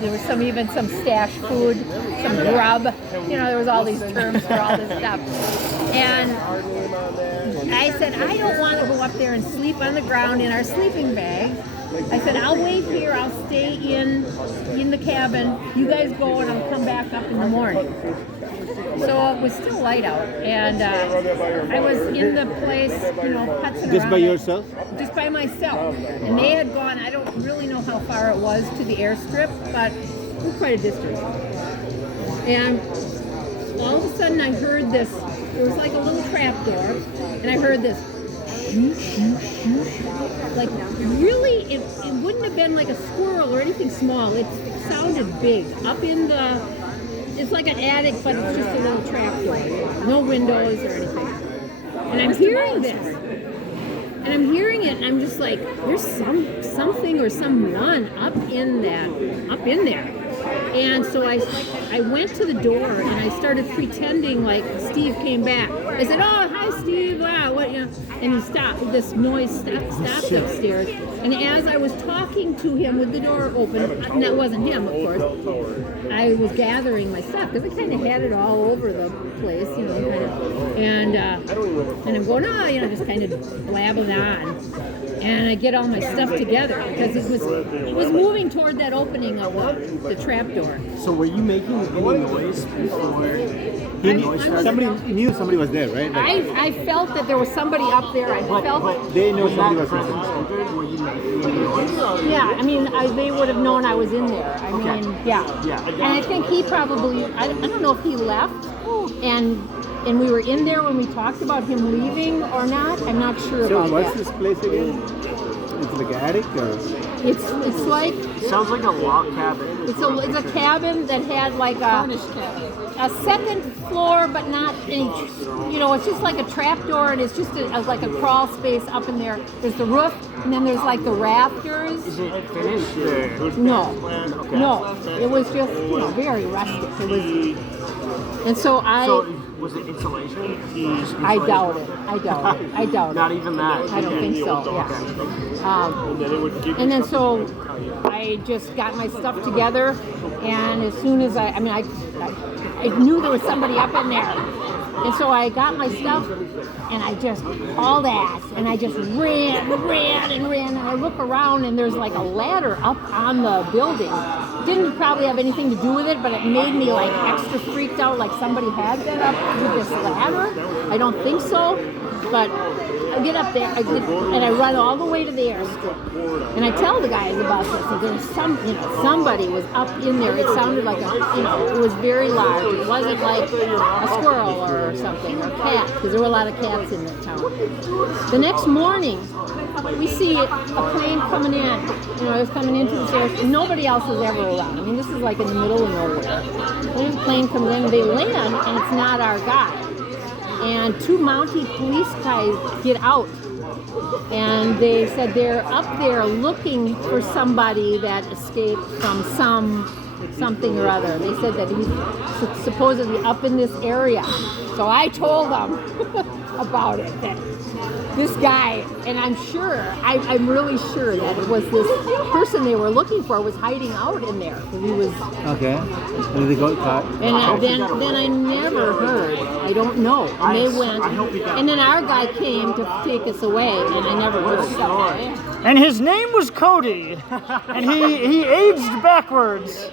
There was even some stash food, some grub. There was all these terms for all this stuff. And I said, I don't want to go up there and sleep on the ground in our sleeping bag. I said, I'll wait here. I'll stay in the cabin. You guys go, and I'll come back up in the morning. So it was still light out, and I was in the place, putzing around. Just by yourself? Just by myself. And they had gone, I don't really know how far it was to the airstrip, but it was quite a distance. And all of a sudden I heard this, it was like a little trap door, and I heard this, like really, it wouldn't have been like a squirrel or anything small. It sounded big. Up in the, it's like an attic, but it's just a little trap door. No windows or anything. And I'm hearing this. And I'm hearing it, and I'm just like, there's something or someone up in there. And so I went to the door, and I started pretending like Steve came back. I said, oh, hi, Steve. Wow, what, And he stopped. This noise stopped upstairs. And as I was talking to him with the door open, and that wasn't him, of course, I was gathering my stuff, because I kind of had it all over the place, and I'm going, just kind of blabbing on. And I get all my stuff together, because it was moving toward that opening of the trap door. So were you making any noise before? Somebody knew somebody was there, right? I felt that there was somebody up there. But they know somebody was there. Were you making any noise? Yeah, they would have known I was in there. Yeah. And I think he probably, I don't know if he left, and we were in there when we talked about him leaving or not. I'm not sure about that. So what's this place again? It's like an attic, or? It's like... It sounds like a log cabin. It's a cabin that had like a second floor, but not any, it's just like a trap door, and it's just like a crawl space up in there. There's the roof, and then there's like the rafters. Is it finished? No. It was just, very rustic. It was, and so was it insulation? I doubt it. Not even that? I don't think so, yeah. And then so I just got my stuff together, and as soon as I knew there was somebody up in there. And so I got my stuff, and I just hauled ass, and I just ran, and I look around, and there's like a ladder up on the building. Didn't probably have anything to do with it, but it made me like extra freaked out, like somebody had been up with this ladder. I don't think so, but I get up there, and I run all the way to the airstrip, and I tell the guys about this, and there's somebody was up in there. It sounded like it was very large. It wasn't like a squirrel or something, or a cat, because there were a lot of cats in that town. The next morning, we see a plane coming in. It was coming into the stairs, and nobody else is ever around. This is like in the middle of nowhere. Then the plane comes in, and they land, and it's not our guy. And two Mountie police guys get out, and they said they're up there looking for somebody that escaped from something or other. They said that he's supposedly up in this area. So I told them about it, that this guy, and I'm really sure that it was this person they were looking for was hiding out in there. He was... Okay. Did they go caught? And then I never heard. I don't know. And they went, and then our guy came to take us away, and I never heard. And his name was Cody, and he aged backwards.